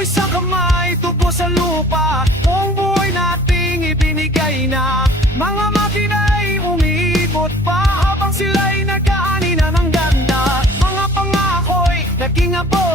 Ikaw isang kamay, tubo sa lupa. Buong buhay nating ibinigay na. Mga makina'y umiikot pa Habang sila'y nagkaanina ng ganda. Mga pangako'y naging abo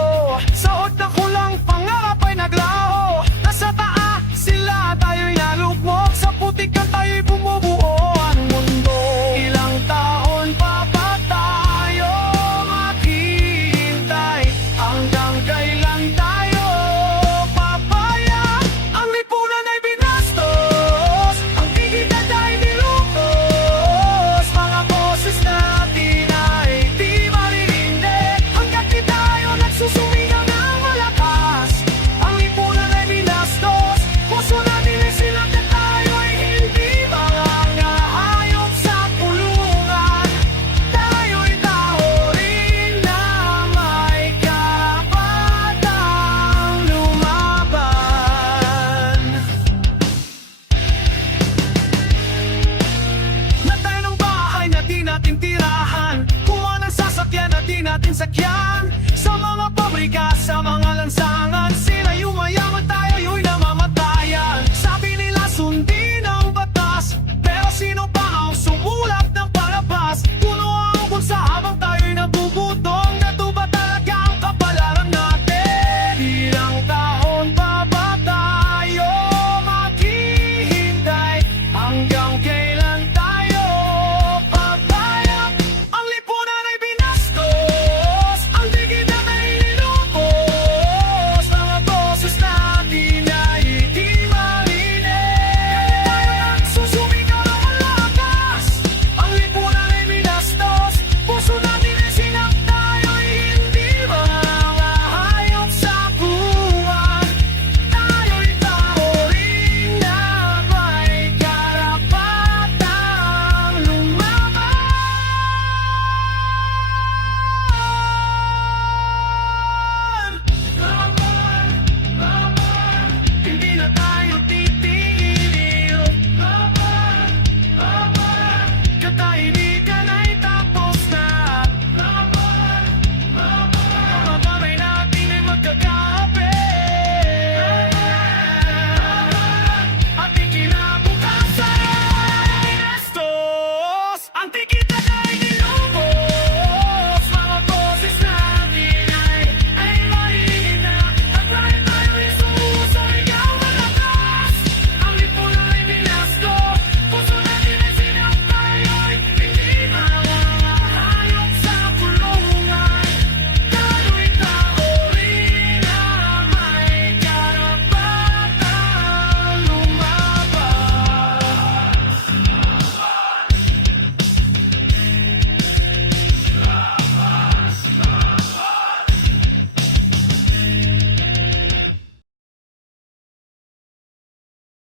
di natin sakyan. Sa mga pabrika, sa mga lansangan Sila yung mayaman tayo.